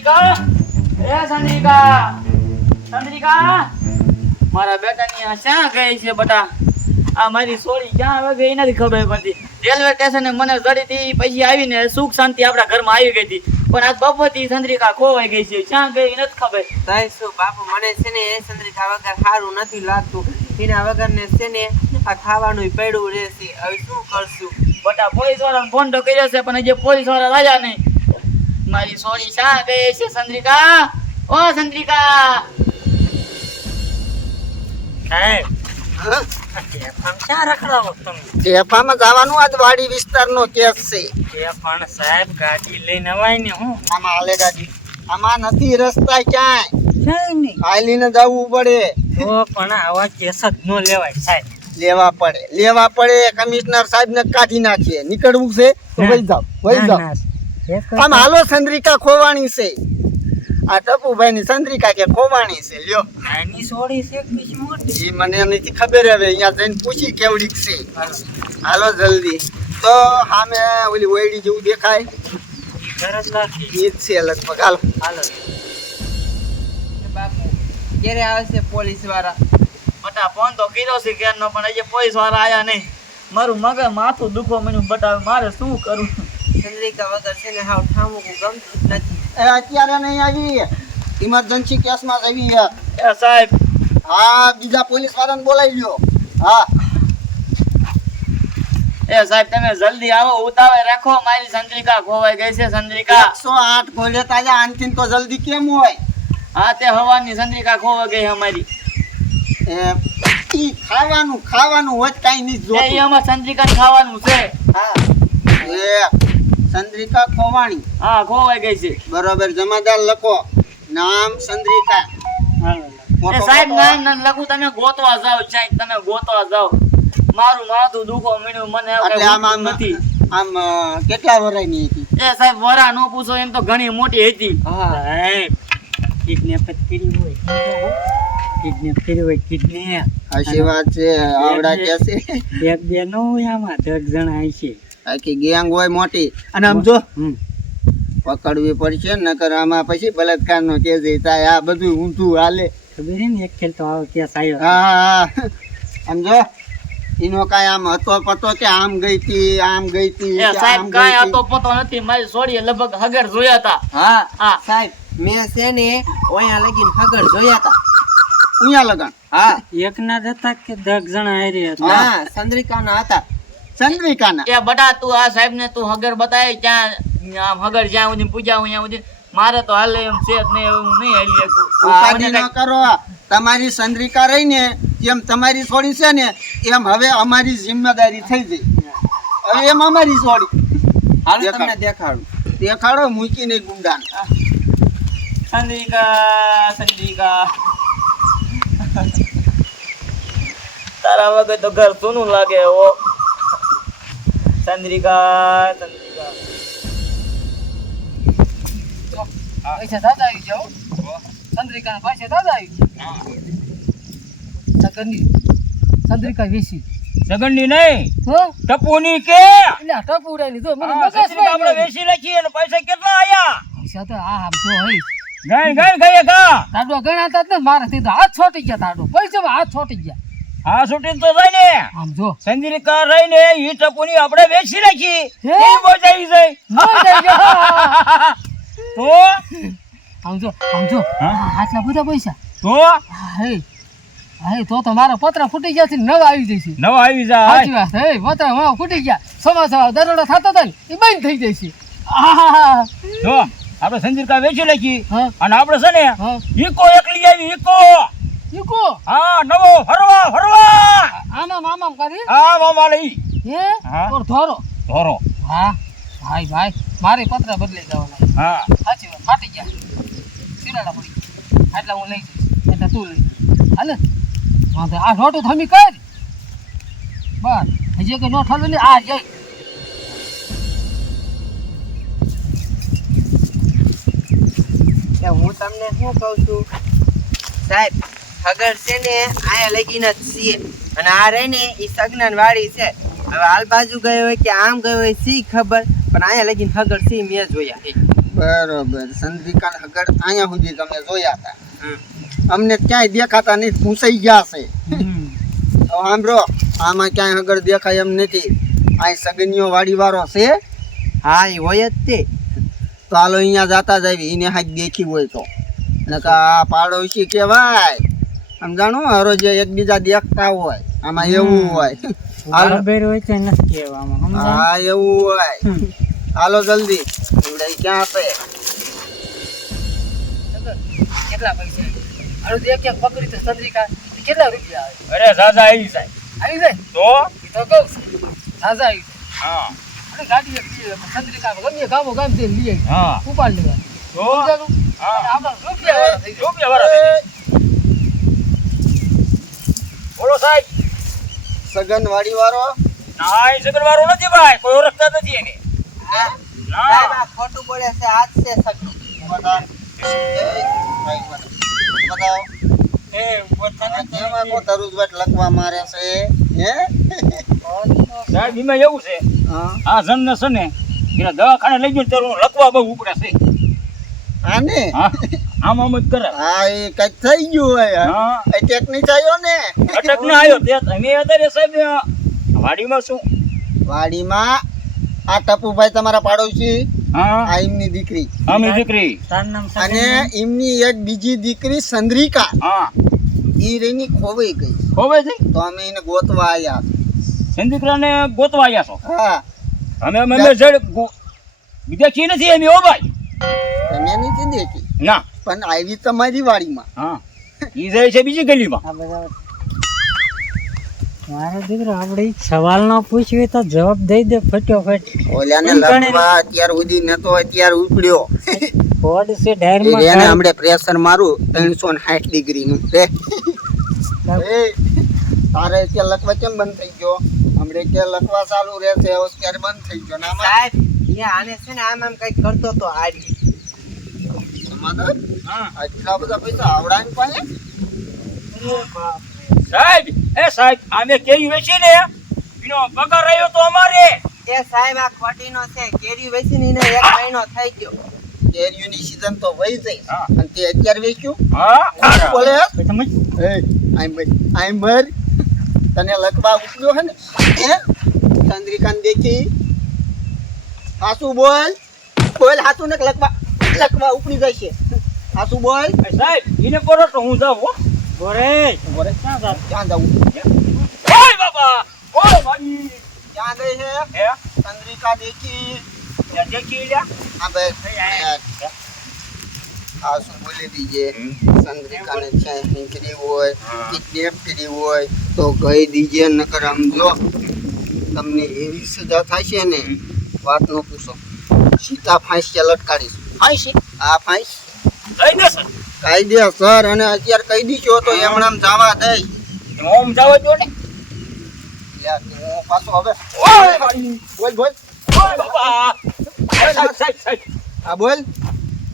ચંદ્રિકા, એ ચંદ્રિકા, ચંદ્રિકા, મારા બેટાની આ ક્યાં ગઈ છે બટા? આ મારી સોળી ક્યાં હવે ગઈ નથી ખબર પડતી. રેલવે સ્ટેશને મને જડી હતી, પછી આવીને સુખ શાંતિ આપણા ઘરમાં આવી ગઈ હતી, પણ આજ બપોરથી ચંદ્રિકા ખોવાઈ ગઈ છે. ક્યાં ગઈ નથી ખબર. તાય શું બાપુ, મને છે ને એ ચંદ્રિકા વગર સારું નથી લાગતું. એના વગર ને છે ને આ ખાવાનું પડ્યું રહેશે. હવે શું કરશું? બટા પોલીસ વાળાને ફોન તો કર્યો છે, પણ હજી પોલીસ વાળા આવ્યા નહીં. મારી સોળી ક્યાં ગઈ છે? ચંદ્રિકા, ઓ ચંદ્રિકા. જેફામાં જવાનું આજ વાડી વિસ્તારનો કેસ છે. સાહેબ ગાડી લઈને અવાય ને હું આમાં હાલે ગાડી, આમાં નથી રસ્તા ક્યાંય, હાલીને જવું પડે. તો પણ આવા કેસ જ ન લેવાય સાહેબ. લેવા પડે. કમિશનર સાહેબ ને કાઢી નાખીએ. નીકળવું છે તો વઈ જાવ. આમ હાલો, ચંદ્રિકા ખોવાણી છે. આ ટપુભાઈ ની ચંદ્રિકા કે ખોવાણી છે. લ્યો, નાની સોડી છે કે મોટી એ મને નથી ખબર. હવે અહીંયા જઈને પૂછી કેવડી છે. હાલો જલ્દી. તો સામે ઓલી ઓયડી જેવું દેખાય ઈ જ છે લગભગ. હાલો બાપુ, ક્યારે આવશે પોલીસ વાળા? બટા ફોન તો કર્યો છે ક્યારનો, પણ હજી પોલીસ વાળા આયા નહીં. મારું મગજ માથું દુખો મને બટા, મારે શું કરું? ચંદ્રિકા વગર છે ને હાવ ઠામું ગમતું જ નથી. અત્યારે નહીં આવી, ઇમરજન્સી કેસમાં આવી. એ સાહેબ, હા, બીજા પોલીસ વાળાને બોલાવી લ્યો. હા એ સાહેબ તમે જલ્દી આવો, ઉતાવળ રાખો. મારી ચંદ્રિકા ખોવાઈ ગઈ છે. ચંદ્રિકા 108 ખોલે તાજા. આનથી તો જલ્દી કેમ હોય? હા, તે હવાની ચંદ્રિકા ખોવાઈ ગઈ અમારી. ઈ ખાવાનું હોત કાઈ નહીં એ જોતું. અમાર ચંદ્રિકા ખાવાનું છે. હા, ચંદ્રિકા ખોવાણી. હા, ખોવાઈ ગઈ છે. બરોબર, જમાદાર લખો. નામ ચંદ્રિકા. એ સાહેબ નામ લખું, તમે ગોતવા જાઓ. સાહેબ તમે ગોતવા જાઓ. મારું માથું દુખો મીણું, મને એટલે આમ નથી. આમ કેટલા વરાયની હતી? એ સાહેબ વરા નો પૂછો, એમ તો ઘણી મોટી હતી. સાહેબ કિડનેપ કરી હોય કિડનેપ. આશી વાત છે. આવડા કે છે એક બે નો હોય, આમાં 10 જણા છે. આખી ગેંગ હોય મોટી. અને આમ જો પકડવી પડશે, નકર આમાં પછી બલાત્કાર નો કેસ થાય. આ બધું ઊંધું હાલે. ખબર છે ને, એક ખેલ તો આવો કેસ આવ્યો. હા, સમજો એનો કાંઈ આમ હતો પતો કે આમ ગઈ તી એ સાહેબ કાંઈ હતો પતો નથી. મારી સોડીએ લગભગ હગર જોયા હતા. હા સાહેબ, મેં છે ને ઓયા લગીન હગર જોયા હતા. ઉયા લગન. હા, એક ના જ હતા કે 10 જણા આવી હતા. હા, ચંદ્રિકા ના હતા. ચંદ્રિકાના. એ બટા તું આ સાહેબ ને તું હગર બતાય, ક્યાં આમ હગર જ્યાં સુધી પૂજા ત્યાં સુધી મારે તો હાલે એમ છે જ નહીં. એવું નહીં હાલી શકું. ઉપાધિ ન કરો. તમારી ચંદ્રિકા રહી ને એમ તમારી છોડી છે ને એમ હવે અમારી જિમ્મેદારી થઈ ગઈ. હવે એમ અમારી છોડી. હાલ તમને દેખાડો મૂકીને ગુંડાને. ચંદ્રિકા તારા વગર તો ઘર સોનું લાગે. ઓ ચંદ્રિકા પૈસા દાદા આવી જાઓ. ચંદ્રિકા ના પૈસા દાદા આવી. ચંદ્રિકા વેસી સગનની નહીં, ટપુની કે એટલે ટપ ઉડાઈ લીધો. મને આપણે વેચી નાખી અને પૈસા કેટલા આયા? પૈસા તો આ આમ જો હઈ ગઈ ગઈ કા તાડો ગણાતા જ ને મારાથી તો હાથ છોટી ગયા. તાડો પૈસા હાથ છોટી ગયા. હા છૂટીને તો જાય ને. આમ જો ચંદ્રિકા રહીને ઈ ટપુની આપણે વેચી નાખી. હે? એ બોજાઈ જાય. તો આમ જો આટલા બધા પૈસા તો હે તો મારા પતરા ફૂટી ગયા છે. નવા આવી જશે. નવા આવી સાચી જાય. વાત. હે પતરા માં ફૂટી ગયા. સમાસા દરોડો થતો હતો ને એ બંધ થઈ જશે. જો આપણે ચંદ્રિકા વેચી નાખી હા. અને આપણે છે ને હા. ઈકો એકલી આવી. ઈકો ઈકો હા, નવો ફરવા આમામ કરી હા મામા લઈ. હે હા. ઓર ધોરો ધોરો. હા ભાઈ મારે પતરા બદલી જવાના. હા સાચી વાત. ફાટી ગયા, સિરાડા પડી ગયા. એટલે હું લઈ જઈશ. એટલે તું લઈ હાલે વાંધો. આ રોટું થમી કર બસ. હજી કે નો ઠાલો ને આ જઈ. હું તમને શું કહું છું સાહેબ, હગર છે ને આયા લગીન જ છીએ અને આ રહી ને એ સગનન વાળી છે. હવે હાલ બાજુ ગયો હોય કે આમ ગયો હોય સી ખબર, પણ આયા લગીન હગર સી મેં જોયા. બરોબર ચંદ્રિકા હગડ અહીંયા સુધી તમે જોયા હતા અમને ક્યાંય દેખાતા નહીં પૂછાઈ ગયા છે તો સાંભળો આમાં ક્યાંય હગડ દેખાય એમ નથી આ સગનીઓ વાડી વાળો છે હા એ હોય જ તે તો હાલો અહીંયા જાતા જ આવી એને હાથ દેખી હોય તો નકર આ પાડોશી કહેવાય સમજાણો હરો જે એકબીજા દેખતા હોય આમાં એવું હોય હાલો હા એવું હોય હાલો જલ્દી એવડે ક્યાં છે કેટલા પૈસા અરે દેખ કે પકડી તો ચંદ્રિકા કેટલા રૂપિયા આવે અરે સાજા આવી જાય આવી જાય તો એ તો કહું સાજા આવી હા અરે ગાડી એક ચંદ્રિકા ગમે ગામો ગામ થી લઈ આવી હા ઉપાડ લેવા તો સમજાણું? હા આપણા રૂપિયા થઈ જાય રૂપિયા વાળા થઈ જાય. બોલો સાહેબ સગન વાડી વાળો ના એ સગરવાળો નથી ભાઈ કોઈ ઓળખતા નથી એને સાહેબ આ ખોટું બોલે છે આજ છે સગનો બતાવ એ પોતાને એમાં કો તરુજવટ લખવા મારે છે હે સાહેબ એમાં એવું છે હા આ જન ને છે ને એના દવાખાને લઈ ગયો ત્યારે લખવા બહુ ઉપડે છે આને હા આમ આમ જ કરે હા એ કઈક થઈ ગયું હોય હા અટેક નહીં થયો ને અટક ના આવ્યો તે અમે અત્યારે સાહેબ વાડીમાં શું વાડીમાં આ ટપુભાઈ તમારા પાડોશી હા આ એમની દીકરી આમની દીકરી અને એમની એક બીજી દીકરી ચંદ્રિકા હા ઈ રેની ખોવાઈ ગઈ ખોવે છે તો અમે એને ગોતવા આવ્યા સંદીકરાને ગોતવા આવ્યા છો હા અમે અમે વિદ્યાર્થી નથી એમ ઓ ભાઈ તમે નથી દેખી ના પણ આવી તમારી વાડીમાં હા ઈ જાય છે બીજી ગલીમાં મારો દીકરો આપણે ઈ સવાલ ન પૂછ્યો તો જવાબ દઈ દે ફટાફટ ઓલાને લખવા અત્યાર સુધી નતો અત્યાર ઉપડ્યો કોડ છે એને ડાયરીમાં હમણે પ્રેશર મારું 360 ડિગ્રી નું રે એ તારે અત્યારે લખવા કેમ બંધ થઈ ગયો હમણે કે લખવા ચાલુ રહેશે અત્યારે બંધ થઈ ગયો ના સાહેબ એ આને છે ને આમ આમ કઈક કરતો તો આડી સમાધાન હા આટલા બધા પૈસા આવડાને પાસે સાહેબ એ સાહેબ આમે કેરી વેચી ને એનો પગાર રહ્યો તો અમારે એ સાહેબ આ ખોટીનો છે કેરી વેચીને એને 1 મહિનો થઈ ગયો કેરીઓની સીઝન તો વહી જઈ હા. અને તે અત્યારે વેચ્યું હા બોલે સમજ એ આઈ બર તને લખવા ઉપડ્યો હે ને હે ચંદ્રિકાન દેખી હાસુ બોલ બોલ હાસુ ને લખવા ઉપડી જશે હાસુ બોલ એ સાહેબ એને કરો તો હું જાઉં હો બોરે બોલે ક્યાં જાવું ઓય બાબા ઓય ભાઈ ક્યાં ગઈ છે હે ચંદ્રિકા દેખી ત્યાં દેખી લ્યા હા ભાઈ હાસુ બોલે દીજે ચંદ્રિકાને ક્યાંય નીકળી હોય કિડનેપ કરી હોય તો કહી દીજે નકર સમજો તમને એવી સજા થશે ને વાત ન પૂછો સીતા ફાંસી લટકાડીશ ફાંસી આ ફાંસ લઈ દે સર કાયદેસર અને અત્યારે કહી દીશો તો એમણામ જવા દઈ ઓમ જાવ જો ને યાર હું પાછો હવે ઓય ભાઈ બોલ બોલ ઓય બાબા સાહેબ સાહેબ સાહેબ હા બોલ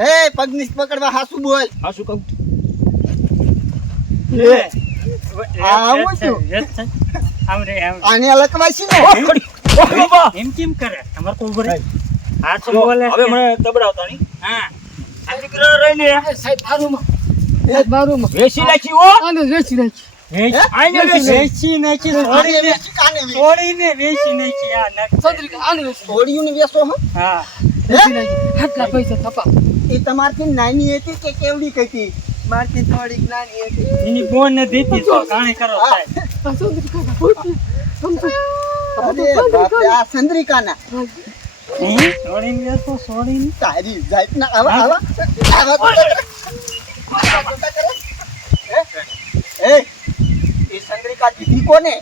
એ પગની પકડવા હાસુ બોલ હા શું કહું આવું છું આમ રે આમ આને લખવા છે ને ઓય બાબા એમ કેમ કરે તમારે તો ઉભો રહે આ તો જો, બોલે હવે મને તબડાવતા નહીં હા આ દીકરો રહીને સાહેબ મારું વેચી નાખી હો આને વેચી નાખી આઈને વેચી નાખી આને વેચી કાને વેચી? છોડીને વેચી નાખી આ નખ ચંદ્રિકા આને વેચી છોડીઓને વેચો હો હા વેચી નાખી આટલા પૈસા થપા એ તમારથી નાની હતી કે કેવડી કઈતી મારથી થોડીક નાની હતી એની બોન ને દીધી તો કાણે કરો સાહેબ આ ચંદ્રિકા પૂછી સમજો અરે બાપ રે, આ ચંદ્રિકાના છોડીને વેચો છોડીને તારી જાતના આવા એ ચંદ્રિકા દીધી કોને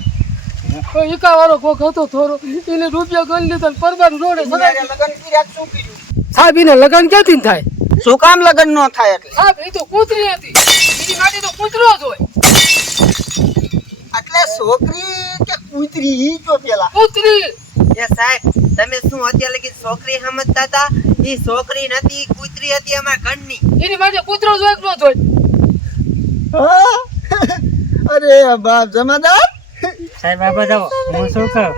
કોઈ એકા વાળો કોક હતો થોડો એને રૂપિયા ગણ લીધા ને પરબાર રોડે તમારે લગન કર્યા શું કર્યું સાહેબ એને લગન ક્યાંથી થાય શું કામ લગન ન થાય એટલે સાહેબ એ તો કૂતરી હતી બીજી માટે તો કૂતરો જ હોય એટલે છોકરી કે કૂતરી ઈ જો પેલા કૂતરી એ સાહેબ તમે શું અત્યારે લગી છોકરી સમજતા હતા ઈ છોકરી નથી કૂતરી હતી અમારા ઘરની એની માટે કૂતરો જ હોય કે ન જ હોય હા? અરે બાપ જમાદાર સાહેબ આ બતાવો હું શું કહું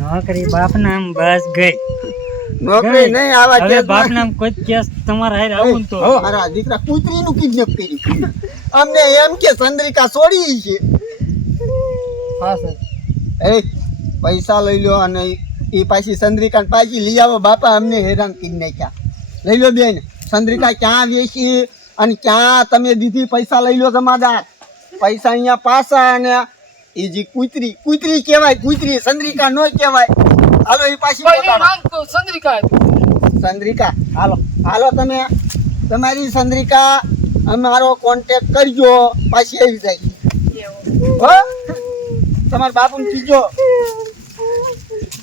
નોકરી બાપ નામ બસ ગઈ નોકરી નહીં આવા હવે કેસ બાપ નામ કોઈ કેસ તમારા હારે આવું ને તો મારા દીકરા કૂતરીનું કિડનેપ કર્યું અમને એમ કે ચંદ્રિકા છોડી છે હા સર એ પૈસા લઈ લો અને એ પાછી ચંદ્રિકા પાછી લઈ આવો બાપા અમને હેરાન કરી નાખ્યા લઈ લો બેન ચંદ્રિકા ક્યાં વેચી અને ક્યાં તમે દીધી પૈસા લઈ લો જમાદાર પૈસા અહીંયા પાછા અને એ જે કૂતરી કહેવાય કૂતરી ચંદ્રિકા નો કહેવાય હાલો એ પાછી બતાવો. ચંદ્રિકા હાલો તમે તમારી ચંદ્રિકા અમારો કોન્ટેક્ટ કરજો પાછી આવી જાય હો તમારા બાપુને કીજો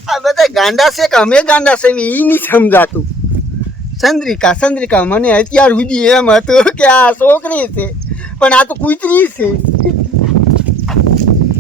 આ બધા ગાંડા છે કે અમે ગાંડા છે એ નહીં સમજાતું ચંદ્રિકા મને અત્યાર સુધી એમ હતું કે આ છોકરી છે પણ આ તો કૂતરી છે